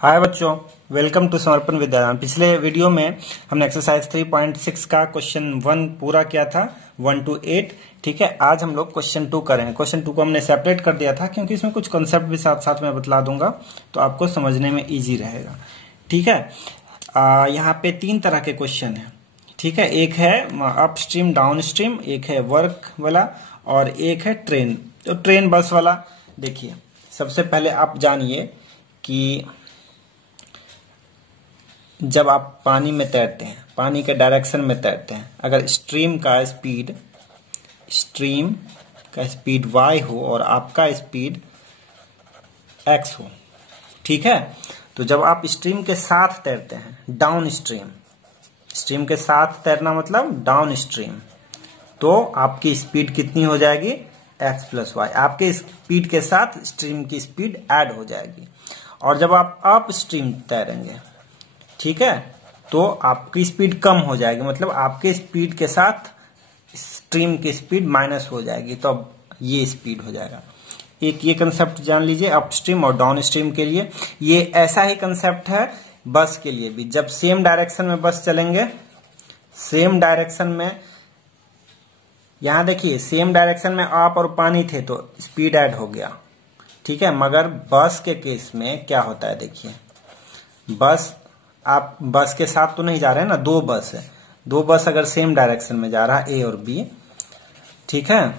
हाय बच्चों, welcome to समर्पण विद्यादान। पिछले वीडियो में हमने एक्सरसाइज 3.6 का क्वेश्चन 1 पूरा किया था 1 to 8। ठीक है, आज हम लोग क्वेश्चन 2 करेंगे। क्वेश्चन 2 को हमने सेपरेट कर दिया था क्योंकि इसमें कुछ कॉन्सेप्ट भी साथ साथ में बतला दूंगा तो आपको समझने में इजी रहेगा। ठीक है, यहाँ पे 3 तरह के क्वेश्चन है। ठीक है, एक है अप स्ट्रीम डाउन स्ट्रीम, एक है वर्क वाला और एक है ट्रेन। तो ट्रेन बस वाला देखिए, सबसे पहले आप जानिए कि जब आप पानी में तैरते हैं, पानी के डायरेक्शन में तैरते हैं, अगर स्ट्रीम का स्पीड y हो और आपका स्पीड x हो, ठीक है, तो जब आप स्ट्रीम के साथ तैरते हैं डाउन स्ट्रीम के साथ तैरना मतलब डाउन स्ट्रीम, तो आपकी स्पीड कितनी हो जाएगी x प्लस वाई। आपके स्पीड के साथ स्ट्रीम की स्पीड ऐड हो जाएगी। और जब आप अप स्ट्रीम तैरेंगे, ठीक है, तो आपकी स्पीड कम हो जाएगी, मतलब आपके स्पीड के साथ स्ट्रीम की स्पीड माइनस हो जाएगी, तो अब ये स्पीड हो जाएगा। एक ये कंसेप्ट जान लीजिए अप स्ट्रीम और डाउन स्ट्रीम के लिए। ये ऐसा ही कंसेप्ट है बस के लिए भी। जब सेम डायरेक्शन में बस चलेंगे, सेम डायरेक्शन में, यहां देखिए सेम डायरेक्शन में आप और पानी थे तो स्पीड ऐड हो गया, ठीक है। मगर बस के केस में क्या होता है, देखिए आप बस के साथ तो नहीं जा रहे हैं ना, दो बस है, दो बस अगर सेम डायरेक्शन में जा रहा है ए और बी, ठीक है,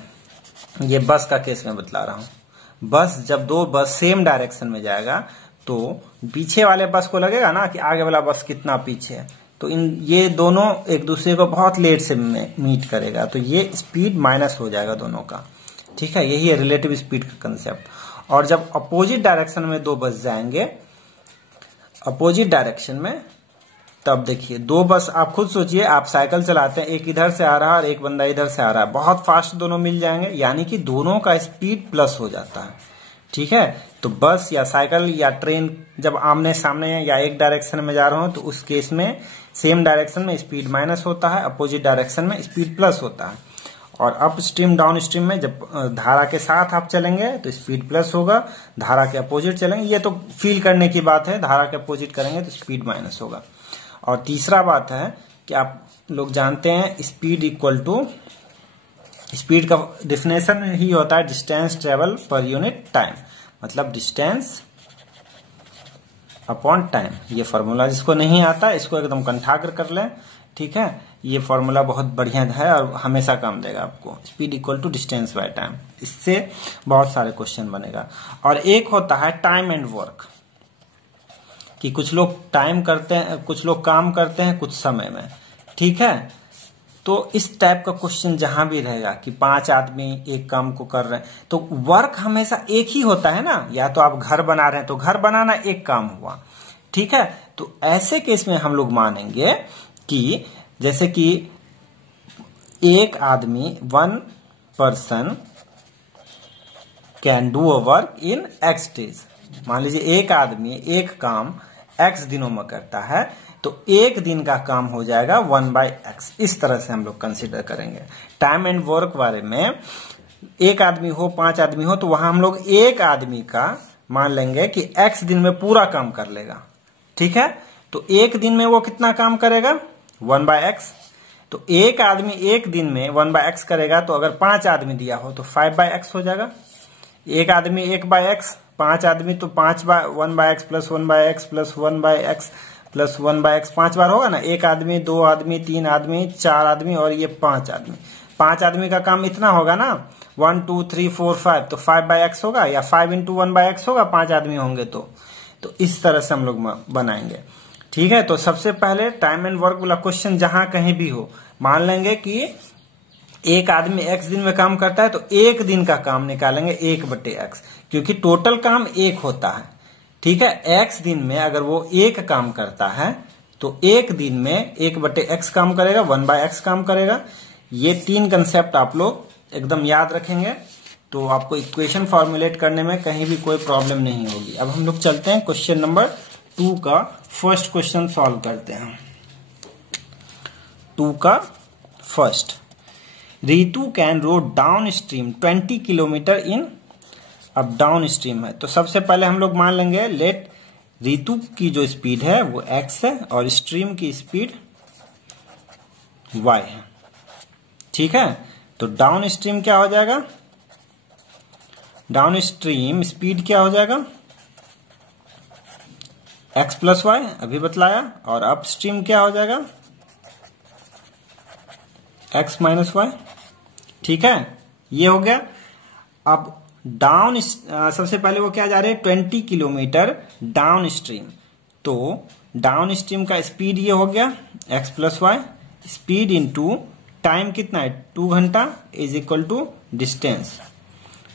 ये बस का केस में बतला रहा हूं। बस जब दो बस सेम डायरेक्शन में जाएगा तो पीछे वाले बस को लगेगा ना कि आगे वाला बस कितना पीछे है, तो ये दोनों एक दूसरे को बहुत लेट से मीट करेगा, तो ये स्पीड माइनस हो जाएगा दोनों का। ठीक है, यही है रिलेटिव स्पीड का कंसेप्ट। और जब अपोजिट डायरेक्शन में दो बस जाएंगे, अपोजिट डायरेक्शन में, तब देखिए दो बस, आप खुद सोचिए, आप साइकिल चलाते हैं, एक इधर से आ रहा है और एक बंदा इधर से आ रहा है, बहुत फास्ट दोनों मिल जाएंगे, यानी कि दोनों का स्पीड प्लस हो जाता है। ठीक है, तो बस या साइकिल या ट्रेन जब आमने सामने है या एक डायरेक्शन में जा रहा हूं तो उस केस में सेम डायरेक्शन में स्पीड माइनस होता है, अपोजिट डायरेक्शन में स्पीड प्लस होता है। और अप स्ट्रीम डाउन स्ट्रीम में जब धारा के साथ आप चलेंगे तो स्पीड प्लस होगा, धारा के अपोजिट चलेंगे, ये तो फील करने की बात है, धारा के अपोजिट करेंगे तो स्पीड माइनस होगा। और तीसरा बात है कि आप लोग जानते हैं स्पीड इक्वल टू, स्पीड का डेफिनेशन ही होता है distance travel per unit time, मतलब डिस्टेंस अपॉन टाइम। ये फॉर्मूला जिसको नहीं आता इसको एकदम कंठाग्र कर लें। ठीक है, ये फॉर्मूला बहुत बढ़िया है और हमेशा काम देगा आपको। Speed equal to distance by time, इससे बहुत सारे क्वेश्चन बनेगा। और एक होता है टाइम एंड वर्क, कि कुछ लोग टाइम करते हैं, कुछ लोग काम करते हैं कुछ समय में। ठीक है, तो इस टाइप का क्वेश्चन जहां भी रहेगा कि 5 आदमी एक काम को कर रहे हैं, तो वर्क हमेशा एक ही होता है ना। या तो आप घर बना रहे हैं तो घर बनाना एक काम हुआ, ठीक है। तो ऐसे केस में हम लोग मानेंगे कि जैसे कि एक आदमी, 1 person can do a work in x days. मान लीजिए एक आदमी एक काम x दिनों में करता है, तो एक दिन का काम हो जाएगा 1/x। इस तरह से हम लोग कंसिडर करेंगे। टाइम एंड वर्क बारे में, एक आदमी हो 5 आदमी हो, तो वहां हम लोग एक आदमी का मान लेंगे कि x दिन में पूरा काम कर लेगा। ठीक है, तो एक दिन में वो कितना काम करेगा 1/x। तो एक आदमी एक दिन में 1/x करेगा, तो अगर 5 आदमी दिया हो तो 5/x हो जाएगा। एक आदमी 1/x, 5 आदमी तो 1/x plus 1/x plus 1/x plus 1/x 5 बार होगा ना। एक आदमी, 2 आदमी, 3 आदमी, 4 आदमी और ये 5 आदमी। 5 आदमी का काम इतना होगा ना, 1 2 3 4 5, तो 5/x होगा या 5 into 1/x होगा, 5 आदमी होंगे तो इस तरह से हम लोग बनाएंगे। ठीक है, तो सबसे पहले टाइम एंड वर्क वाला क्वेश्चन जहां कहीं भी हो, मान लेंगे कि एक आदमी x दिन में काम करता है, तो एक दिन का काम निकालेंगे 1/x, क्योंकि टोटल काम एक होता है। ठीक है, x दिन में अगर वो एक काम करता है तो एक दिन में 1/x काम करेगा, 1/x काम करेगा। ये 3 कंसेप्ट आप लोग एकदम याद रखेंगे तो आपको इक्वेशन फॉर्मुलेट करने में कहीं भी कोई प्रॉब्लम नहीं होगी। अब हम लोग चलते हैं क्वेश्चन नंबर 2 का फर्स्ट क्वेश्चन सॉल्व करते हैं। 2 का first, Ritu can row downstream 20 kilometre in, अब डाउन स्ट्रीम है तो सबसे पहले हम लोग मान लेंगे लेट रितु की जो स्पीड है वो x है और स्ट्रीम की स्पीड y है। ठीक है, तो डाउन स्ट्रीम क्या हो जाएगा, डाउन स्ट्रीम स्पीड क्या हो जाएगा x प्लस वाई, अभी बतलाया, और अप स्ट्रीम क्या हो जाएगा x माइनस वाई। ठीक है, ये हो गया। अब डाउन सबसे पहले वो क्या जा रहे हैं 20 किलोमीटर डाउन स्ट्रीम, तो डाउन स्ट्रीम का स्पीड ये हो गया x plus y, speed into time कितना है 2 घंटा इज इक्वल टू डिस्टेंस,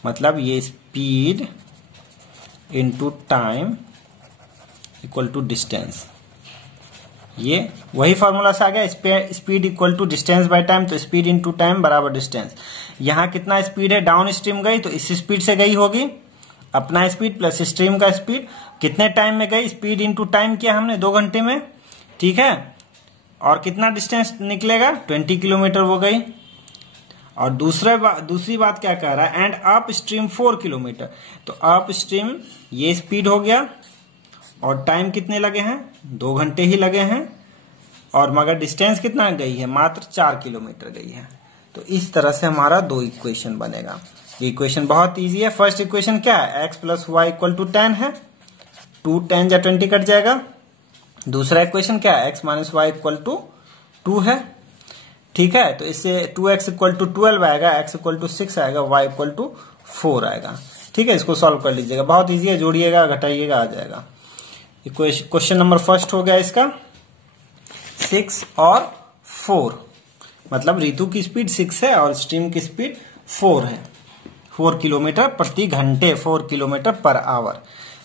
मतलब ये speed into time equal to distance, ये वही फॉर्मूला से आ गया, speed equal to distance by time, तो स्पीड इंटू टाइम बराबर डिस्टेंस। यहां कितना स्पीड है डाउन स्ट्रीम गई तो इस स्पीड से गई होगी, अपना स्पीड प्लस स्ट्रीम का स्पीड, कितने टाइम में गई, स्पीड इंटू टाइम किया हमने 2 घंटे में। ठीक है, और कितना डिस्टेंस निकलेगा 20 किलोमीटर वो गई। और दूसरी बात क्या कह रहा है, एंड अप स्ट्रीम 4 किलोमीटर, तो अप स्ट्रीम ये स्पीड हो गया और टाइम कितने लगे हैं 2 घंटे ही लगे हैं, और मगर डिस्टेंस कितना गई है मात्र 4 किलोमीटर गई है। तो इस तरह से हमारा 2 इक्वेशन बनेगा। ये इक्वेशन बहुत इजी है। फर्स्ट इक्वेशन क्या है, x plus y equal to 10 है, 2 10 या 20 कट जाएगा। दूसरा इक्वेशन क्या है, x minus y equal to 2 है। ठीक है, तो इससे 2x इक्वल टू 12 आएगा, x इक्वल टू 6 आएगा, y इक्वल टू 4 आएगा। ठीक है, इसको सॉल्व कर लीजिएगा, बहुत इजी है, जोड़िएगा घटाइएगा आ जाएगा। क्वेश्चन नंबर फर्स्ट हो गया इसका 6 और 4, मतलब रितु की स्पीड 6 है और स्ट्रीम की स्पीड 4 है, 4 किलोमीटर प्रति घंटे, 4 kilometre per hour.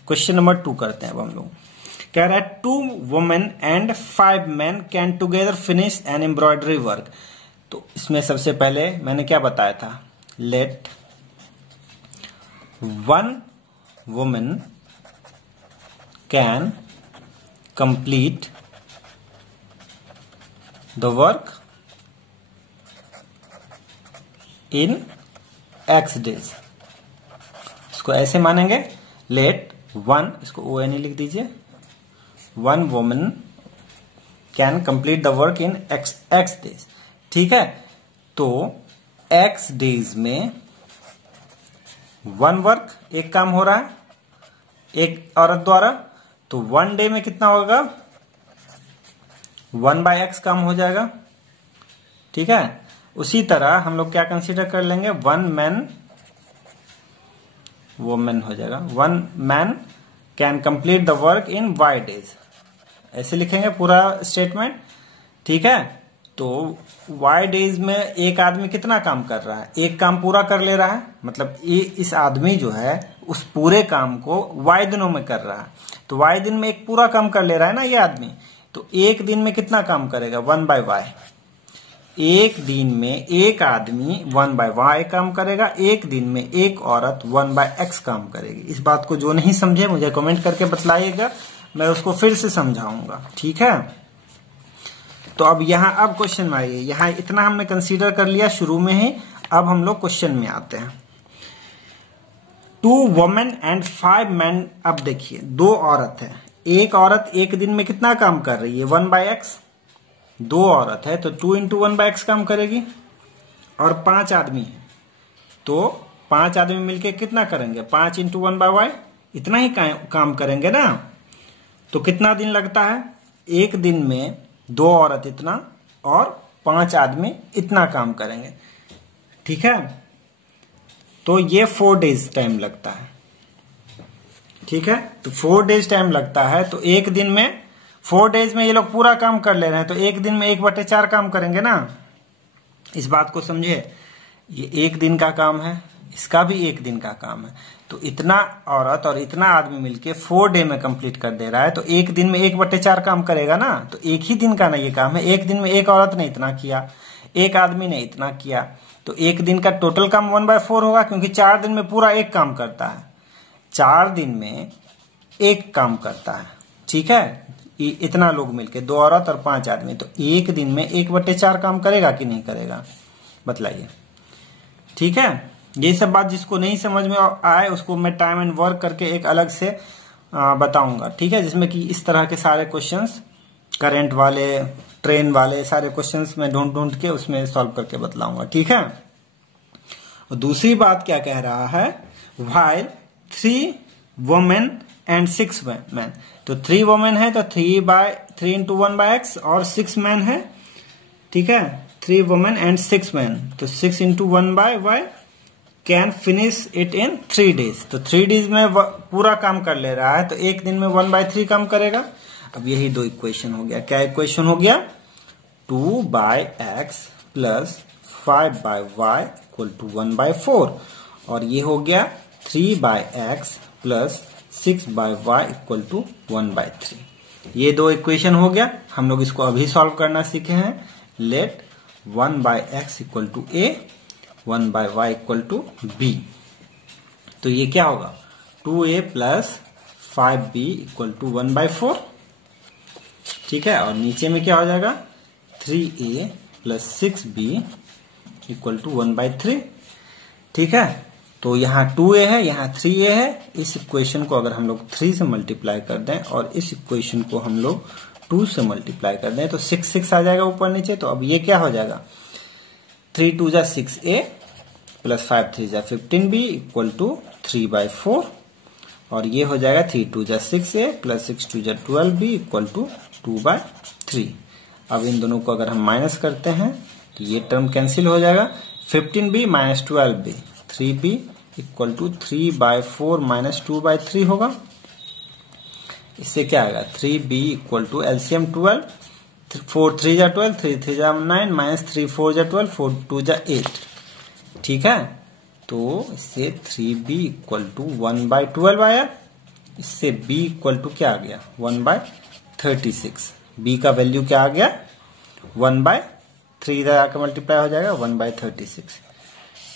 Question number 2 करते हैं अब हम लोग। कह रहा है 2 women and 5 man can together finish an embroidery work. तो इसमें सबसे पहले मैंने क्या बताया था, let 1 women can complete the work in x days. इसको ऐसे मानेंगे, लेट 1, इसको ONE लिख दीजिए, 1 woman can complete the work in x days. ठीक है, तो x डेज में 1 वर्क, एक काम हो रहा है एक औरत द्वारा, तो 1 डे में कितना होगा 1/x काम हो जाएगा। ठीक है, उसी तरह हम लोग क्या कंसीडर कर लेंगे, 1 मैन वुमेन हो जाएगा, 1 man can complete the work in y days, ऐसे लिखेंगे पूरा स्टेटमेंट। ठीक है, तो y डेज में एक आदमी कितना काम कर रहा है, एक काम पूरा कर ले रहा है, मतलब इस आदमी जो है उस पूरे काम को y दिनों में कर रहा है, तो y दिन में एक पूरा काम कर ले रहा है ना ये आदमी, तो एक दिन में कितना काम करेगा 1/y। एक दिन में एक आदमी 1/y काम करेगा, एक दिन में एक औरत 1/x काम करेगी। इस बात को जो नहीं समझे मुझे कमेंट करके बतलाइएगा, मैं उसको फिर से समझाऊंगा। ठीक है, तो अब अब क्वेश्चन में आइए, यहाँ इतना हमने कंसीडर कर लिया शुरू में ही, अब हम लोग क्वेश्चन में आते हैं। 2 वुमेन एंड 5 मैन। अब देखिए 2 औरत है, एक औरत एक दिन में कितना काम कर रही है 1/x, 2 औरत है तो 2 × 1/x काम करेगी, और 5 आदमी है तो 5 आदमी मिलके कितना करेंगे 5 × 1/y, इतना ही काम करेंगे ना। तो कितना दिन लगता है, एक दिन में 2 औरत इतना और 5 आदमी इतना काम करेंगे। ठीक है, तो ये 4 डेज टाइम लगता है। ठीक है, तो 4 डेज टाइम लगता है, तो एक दिन में 4 डेज में ये लोग पूरा काम कर ले रहे हैं, तो एक दिन में 1/4 काम करेंगे ना। इस बात को समझिए, ये एक दिन का काम है, इसका भी एक दिन का काम है, तो इतना औरत और इतना आदमी मिलके 4 डे में कंप्लीट कर दे रहा है, तो एक दिन में 1/4 काम करेगा ना। तो एक ही दिन का ना ये काम है, एक दिन में एक औरत ने इतना किया, एक आदमी ने इतना किया, तो एक दिन का टोटल काम 1/4 होगा, क्योंकि 4 दिन में पूरा एक काम करता है, 4 दिन में एक काम करता है। ठीक है, इतना लोग मिलके 2 औरत और 5 आदमी, तो एक दिन में 1/4 काम करेगा कि नहीं करेगा, बतलाइए। ठीक है, ये सब बात जिसको नहीं समझ में आए उसको मैं टाइम एंड वर्क करके एक अलग से बताऊंगा, ठीक है, जिसमें कि इस तरह के सारे क्वेश्चंस, करंट वाले, ट्रेन वाले सारे क्वेश्चंस मैं ढूंढ के उसमें सॉल्व करके बतलाऊंगा, ठीक है। और दूसरी बात क्या कह रहा है, व्हाइल 3 वुमेन एंड 6 मैन, तो 3 वुमेन है तो 3 इंटू 1/x और 6 मैन है, ठीक है, 3 वुमेन एंड 6 मैन, तो 6 into 1/y can finish it in 3 days, तो 3 days में पूरा काम कर ले रहा है, तो एक दिन में 1/3 काम करेगा। अब यही दो इक्वेशन हो गया, क्या इक्वेशन हो गया, 2/x plus 5/y equal to 1/4, और ये हो गया 3/x plus 6/y equal to 1/3। ये दो इक्वेशन हो गया, हम लोग इसको अभी सॉल्व करना सीखे हैं। Let 1/x equal to a, 1/y equal to b, तो ये क्या होगा, 2a plus 5b equal to 1/4, ठीक है, और नीचे में क्या हो जाएगा, 3a plus 6b equal to 1/3, ठीक है। तो यहाँ 2a है, यहाँ 3a है, इस इक्वेशन को अगर हम लोग 3 से मल्टीप्लाई कर दें और इस इक्वेशन को हम लोग 2 से मल्टीप्लाई कर दें तो 6 आ जाएगा ऊपर नीचे। तो अब ये क्या हो जाएगा, 3 2 जा 6a प्लस 5 3 जा 15b इक्वल टू 3/4, और ये हो जाएगा 3 2 जा 6a प्लस 6 2 जा 12b इक्वल टू 2/3। अब इन दोनों को अगर हम माइनस करते हैं तो ये टर्म कैंसिल हो जाएगा, 15b minus 12b, 3b equal to 3/4 minus 2/3 होगा। इससे क्या आएगा, 3b इक्वल टू एलसीएम 12, 4 3 जा 12, 3 3 जा 9, माइनस 3 4 जा 12, 4 2 जा 8, ठीक है। तो इससे 3b इक्वल टू 1/12 आया, इससे b इक्वल टू क्या आ गया, 1/36। b का वैल्यू क्या आ गया, 1/3 आकर मल्टीप्लाई हो जाएगा 1/36,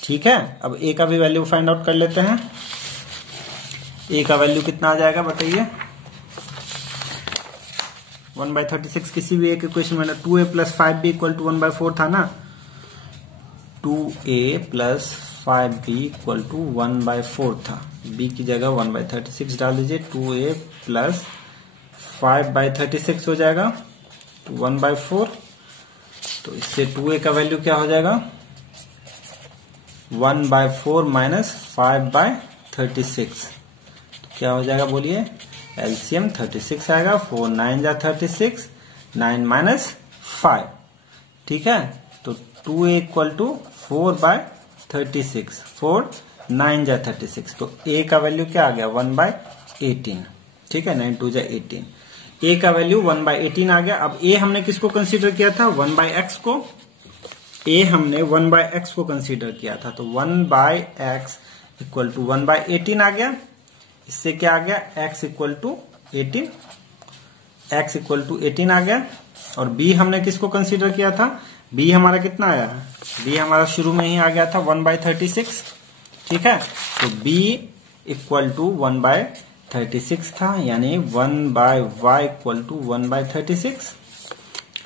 ठीक है। अब a का भी वैल्यू फाइंड आउट कर लेते हैं। a का वैल्यू कितना आ जाएगा बताइए, 1/36 किसी भी एक इक्वेशन में 2a plus 5b equal to 1/4 था ना, 2a plus 5b equal to 1/4 था, b की जगह 1/36 डाल दीजिए, 2a प्लस 5/36 हो जाएगा 1/4, तो इससे 2a का वैल्यू क्या हो जाएगा, 1/4 माइनस 5/36, तो क्या हो जाएगा बोलिए, एलसीएम 36 आएगा, 4 9 जा 36, 9 माइनस 5, ठीक है। तो 2a इक्वल टू 4/36, 4 9 जा 36, तो a का वैल्यू क्या आ गया, 1/18, ठीक है, 9 2 जा 18, a का वैल्यू 1/18 आ गया। अब a हमने किसको कंसीडर किया था, 1/x को, a हमने 1/x को कंसीडर किया था, तो 1/x इक्वल टू 1/18 आ गया। इससे क्या आ गया, x equal to 18, x equal to 18 आ गया। और b हमने किसको कंसीडर किया था, b हमारा कितना आया, b हमारा शुरू में ही आ गया था 1/36, ठीक है। तो b इक्वल टू 1/36 था, यानी 1/y इक्वल टू 1/36,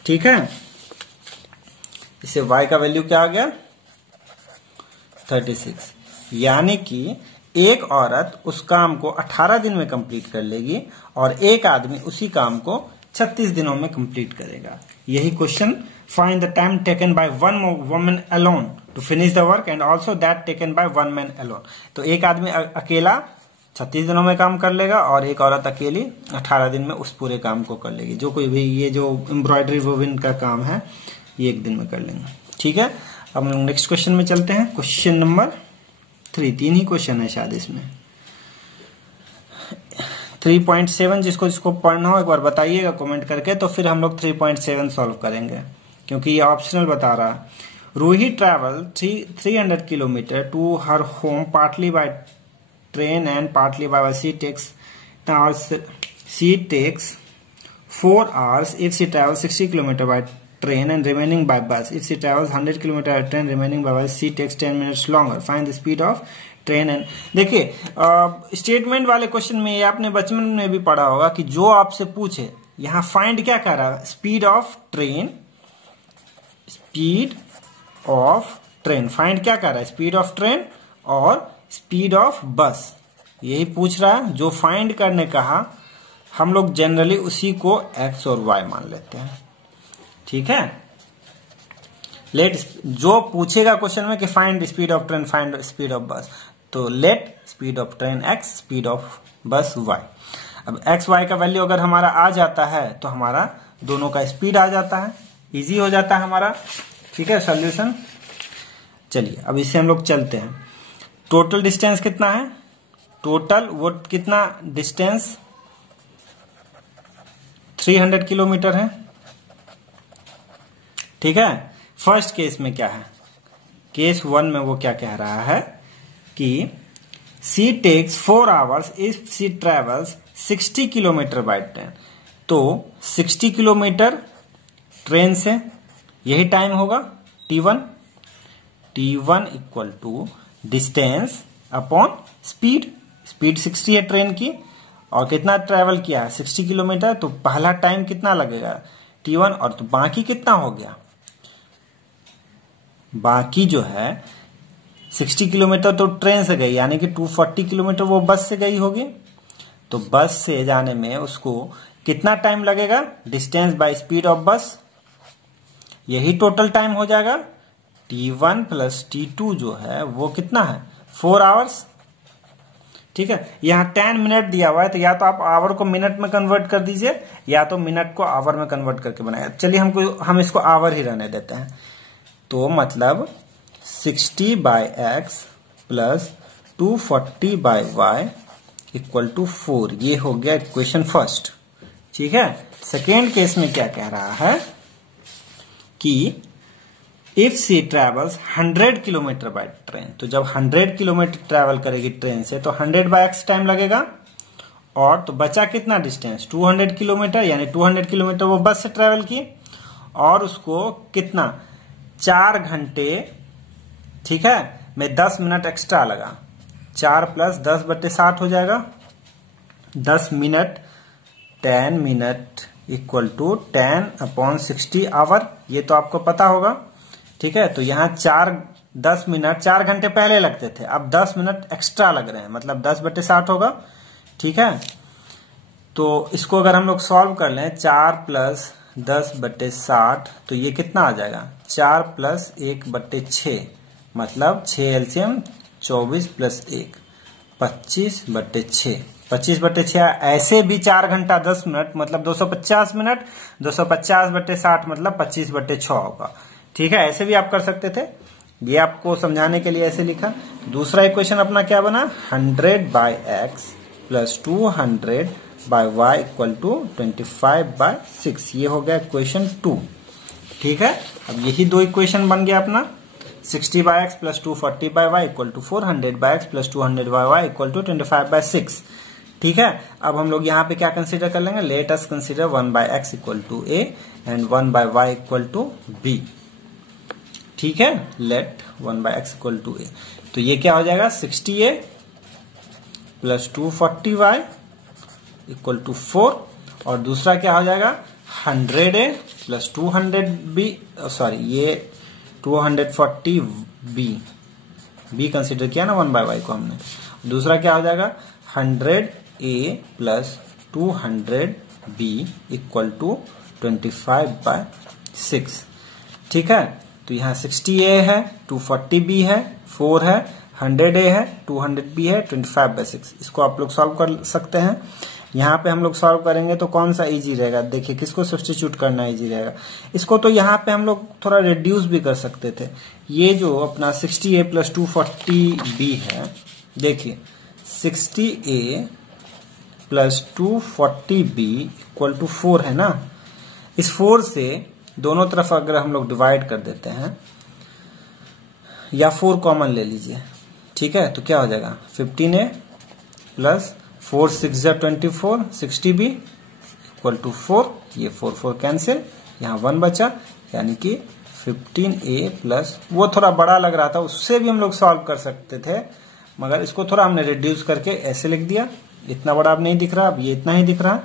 ठीक है। इससे y का वैल्यू क्या आ गया, 36, यानी कि एक औरत उस काम को 18 दिन में कंप्लीट कर लेगी और एक आदमी उसी काम को 36 दिनों में कंप्लीट करेगा। यही question, find the time taken by one woman alone to finish the work and also that taken by one man alone. तो एक आदमी अकेला 36 दिनों में काम कर लेगा और एक औरत अकेली 18 दिन में उस पूरे काम को कर लेगी। जो कोई भी ये जो एम्ब्रॉयडरी वुवन का काम है ये एक दिन में कर लेंगे, ठीक है। अब हम नेक्स्ट क्वेश्चन में चलते हैं, क्वेश्चन नंबर 3, 3 ही क्वेश्चन है शायद इसमें। 3.7 जिसको पढ़ना हो एक बार बताइएगा कमेंट करके, तो फिर हम लोग 3.7 सॉल्व करेंगे क्योंकि ये ऑप्शनल बता रहा है। Ruhi travel 300 kilometre to her home partly by train and partly by she takes 4 hours if she travels 60 kilometer by train and remaining by bus. If she travels 100 kilometer by train remaining by bus, she takes 10 minutes longer. Find the speed of train and देखिए statement वाले question में ये आपने बचपन में भी पढ़ा होगा कि जो आपसे पूछे यहाँ फाइंड क्या कर रहा है, speed of train, speed of train, find क्या कर रहा है, स्पीड ऑफ ट्रेन और स्पीड ऑफ बस, यही पूछ रहा है, जो फाइंड करने कहा हम लोग जनरली उसी को x और y मान लेते हैं। ठीक है, लेट जो पूछेगा क्वेश्चन में कि find speed of train, find speed of बस, तो let speed of train x, speed of बस y। अब x y का वैल्यू अगर हमारा आ जाता है तो हमारा दोनों का स्पीड आ जाता है, इजी हो जाता है हमारा। ठीक है, सॉल्यूशन। चलिए अब इससे हम लोग चलते हैं। टोटल डिस्टेंस कितना है, टोटल वो कितना डिस्टेंस 300 किलोमीटर है। ठीक है, फर्स्ट केस में क्या है, केस 1 में वो क्या कह रहा है कि she takes 4 hours if she travels 60 kilometre by train. तो 60 किलोमीटर ट्रेन से यही टाइम होगा t1 equal to distance upon speed, speed 60 है ट्रेन की और कितना ट्रेवल किया है 60 किलोमीटर, तो पहला टाइम कितना लगेगा t1, और तो बाकी कितना हो गया, बाकी जो है 60 किलोमीटर तो ट्रेन से गई, यानी कि 240 किलोमीटर वो बस से गई होगी। तो बस से जाने में उसको कितना टाइम लगेगा, डिस्टेंस बाय स्पीड ऑफ बस, यही टोटल टाइम हो जाएगा। t1 प्लस t2 जो है वो कितना है 4 आवर्स। ठीक है, यहाँ 10 मिनट दिया हुआ है, तो या तो आप आवर को मिनट में कन्वर्ट कर दीजिए या तो मिनट को आवर में कन्वर्ट करके बनाया। चलिए हम इसको आवर ही रहने देते हैं। तो मतलब 60 by x plus 240 by Y equal to 4, ये हो गया इक्वेशन फर्स्ट। ठीक है, सेकेंड केस में क्या कह रहा है कि if she travels 100 kilometre by train, तो जब 100 किलोमीटर ट्रेवल करेगी ट्रेन से तो 100 बाय एक्स टाइम लगेगा, और तो बचा कितना डिस्टेंस 200 किलोमीटर, यानी 200 किलोमीटर वो बस से ट्रेवल की और उसको कितना 4 घंटे, ठीक है, में 10 मिनट एक्स्ट्रा लगा। 4 प्लस 10 बटे 60 हो जाएगा, 10 minute 10 minute equal to 10 upon 60 hour, ये तो आपको पता होगा। ठीक है, तो यहाँ 10 मिनट 4 घंटे पहले लगते थे, अब 10 मिनट एक्स्ट्रा लग रहे हैं, मतलब 10 बटे 60 होगा। ठीक है, तो इसको अगर हम लोग सॉल्व कर लें 4 प्लस 10 बटे 60, तो ये कितना आ जाएगा 4 प्लस 1 बटे 6, मतलब 6 एलसीएम 24 प्लस 1 25 बटे 6, 25 बटे 6। ऐसे भी 4 घंटा 10 मिनट मतलब 250 मिनट, 250 बटे 60 मतलब 25 बटे 6 होगा। ठीक है, ऐसे भी आप कर सकते थे, ये आपको समझाने के लिए ऐसे लिखा। दूसरा इक्वेशन अपना क्या बना 100 by x plus 200 by Y equal to 25 by 6, ये हो गया इक्वेशन 2। ठीक है, अब यही दो इक्वेशन बन गया अपना 60 by x plus 240 by Y equal to 400 by x plus 200 by Y equal to 25 by 6। ठीक है, अब हम लोग यहाँ पे क्या कंसीडर कर लेंगे, let us consider 1 by X equal to A and 1 by Y equal to B. ठीक है, let 1 by X equal to A, तो ये क्या हो जाएगा 60a plus 240y equal to 4, और दूसरा क्या हो जाएगा 100a प्लस 200b, सॉरी ये 240b, b कंसिडर किया ना 1 बाय वाई को हमने। दूसरा क्या हो जाएगा 100a plus 200b equal to 25 by 6। ठीक है, तो यहाँ 60a है, 240b है, 4 है, 100a है, 200b है, 25 बाय 6। इसको आप लोग सॉल्व कर सकते हैं। यहाँ पे हम लोग सॉल्व करेंगे तो कौन सा इजी रहेगा, देखिए किसको सब्स्टिट्यूट करना इजी रहेगा। इसको तो यहाँ पे हम लोग थोड़ा रिड्यूस भी कर सकते थे। ये जो अपना 60a प्लस 240b है, देखिए 60a plus 240b equal to 4 है ना, इस 4 से दोनों तरफ अगर हम लोग डिवाइड कर देते हैं या 4 कॉमन ले लीजिए, ठीक है, तो क्या हो जाएगा 15a plus 4 6 24 60b equal to 4, ये 4 4 कैंसिल, यहाँ 1 बचा, यानी कि 15a प्लस, वो थोड़ा बड़ा लग रहा था उससे भी हम लोग सॉल्व कर सकते थे, मगर इसको थोड़ा हमने रिड्यूस करके ऐसे लिख दिया, इतना बड़ा अब नहीं दिख रहा, अब ये इतना ही दिख रहा।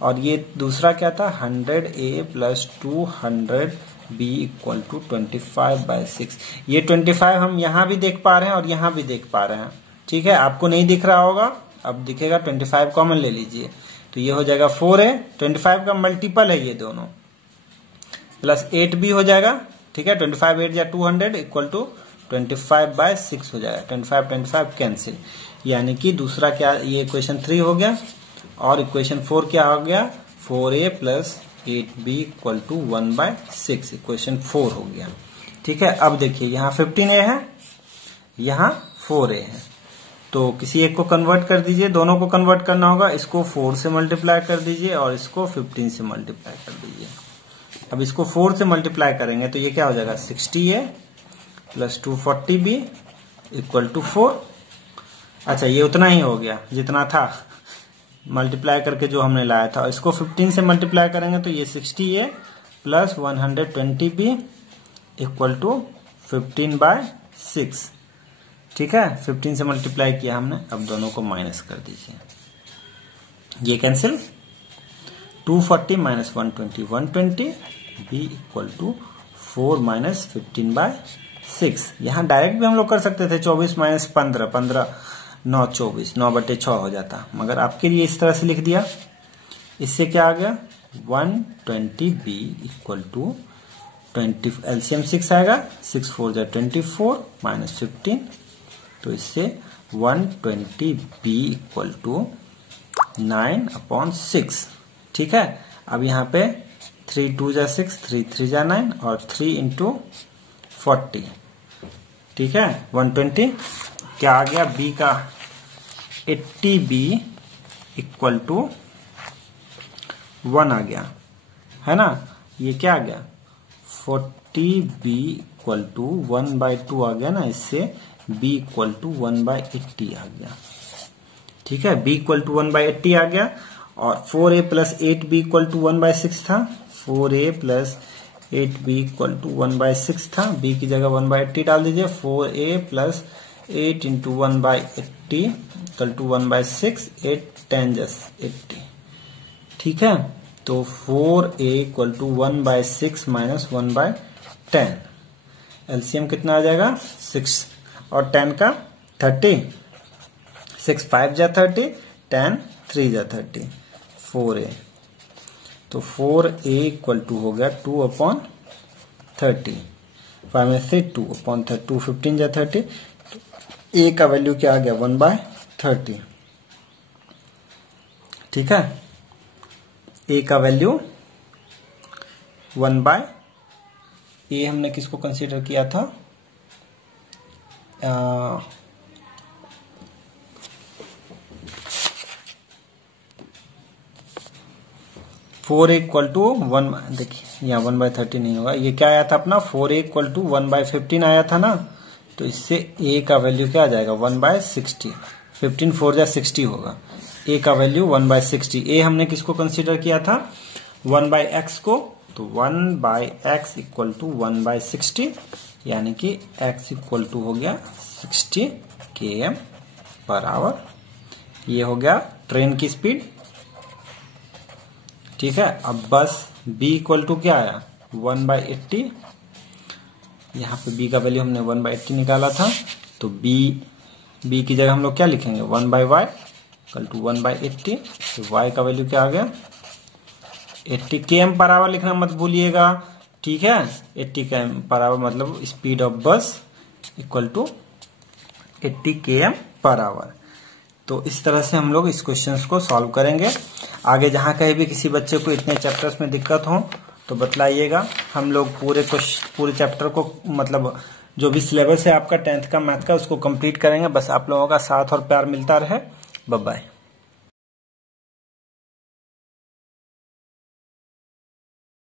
और ये दूसरा क्या था 100a plus 200b equal to 25 by 6, ये 25 हम यहाँ भी देख पा रहे हैं और यहाँ भी देख पा रहे हैं। ठीक है, आपको नहीं दिख रहा होगा अब दिखेगा 25 कॉमन ले लीजिए, तो ये हो जाएगा 4a, 25 का मल्टीपल है ये दोनों, प्लस 8b हो जाएगा। ठीक है, 25 8 या 200 इक्वल टू 25/6 हो जाएगा। 25 कैंसिल, यानी कि दूसरा क्या, ये इक्वेशन 3 हो गया और इक्वेशन 4 क्या हो गया, 4a plus 8b equal to 1/6, equation 4 हो गया। ठीक है, अब देखिए यहाँ 15a है, यहाँ 4a है, तो किसी एक को कन्वर्ट कर दीजिए, दोनों को कन्वर्ट करना होगा। इसको 4 से मल्टीप्लाई कर दीजिए और इसको 15 से मल्टीप्लाई कर दीजिए। अब इसको 4 से मल्टीप्लाई करेंगे तो ये क्या हो जाएगा, 60a plus 240b equal to 4। अच्छा, ये उतना ही हो गया जितना था मल्टीप्लाई करके जो हमने लाया था। इसको 15 से मल्टीप्लाई करेंगे तो ये 60a plus 120b equal to 15/6। ठीक है, 15 से मल्टीप्लाई किया हमने, अब दोनों को माइनस कर दीजिए, ये cancel, 240 minus 120 120 b equal to 4 minus 15/6। यहाँ डायरेक्ट भी हम लोग कर सकते थे, 24 माइनस 15 15 9 24 9/6 हो जाता, मगर आपके लिए इस तरह से लिख दिया। इससे क्या आ गया, 120b इक्वल टू 20, एलसीएम 6 आएगा, 6 4 जा 24 माइनस 15, तो इससे 120b इक्वल टू 9/6। ठीक है, अब यहाँ पे 3 2 जा 6 3 3 जा 9 और 3 इंटू 40। ठीक है, 120 क्या आ गया, b का 80b इक्वल टू 1 आ गया, है ना। ये क्या आ गया, 40b इक्वल टू 1/2 आ गया ना, इससे b इक्वल टू 1/80 आ गया। ठीक है, b इक्वल टू 1/80 आ गया। और 4a plus 8b equal to 1/6 था, 4a plus 8b equal to 1/6 था, b की जगह 1/80 डाल दीजिए। 4a plus 8 into 1/80 equal to 1/6, 8 10 80। ठीक है, तो 4a equal to 1/6 minus 1/10, LCM कितना आ जाएगा, 6 और 10 का 30, 6 5 जा 30, 10 3 जा 30, 4a, तो 4a इक्वल टू हो गया 2/30, 5 में से 2/30, 2 15 जा 30, तो a का वैल्यू क्या आ गया, 1/30। ठीक है, a का वैल्यू 1/a हमने किसको कंसीडर किया था, 4a इक्वल टू 1, देखिए यहाँ 1/30 नहीं होगा, ये क्या आया था अपना, 4a इक्वल टू 1/15 आया था ना, तो इससे a का वैल्यू क्या आ जाएगा, 1/60, 15 4 जा 60 होगा, a का वैल्यू 1/60। a हमने किसको कंसीडर किया था, 1/x को, तो 1/x इक्वल टू 1/60, यानी कि x इक्वल टू हो गया 60 km/h। ये हो गया ट्रेन की स्पीड। ठीक है, अब बस b इक्वल टू क्या आया, 1/80, यहाँ पे b का वैल्यू हमने 1/80 निकाला था, तो b की जगह हम लोग क्या लिखेंगे, 1/y इक्वल टू 1/80, तो y का वैल्यू क्या आ गया, 80 km/h लिखना मत भूलिएगा। ठीक है, 80 km/h मतलब स्पीड ऑफ बस इक्वल टू 80 km/h। तो इस तरह से हम लोग इस क्वेश्चन को सॉल्व करेंगे। आगे जहां कहीं भी किसी बच्चे को इतने चैप्टर्स में दिक्कत हो तो बतलाइएगा, हम लोग पूरे चैप्टर को, मतलब जो भी सिलेबस है आपका 10th का मैथ का, उसको कंप्लीट करेंगे। बस आप लोगों का साथ और प्यार मिलता रहे। Bye bye.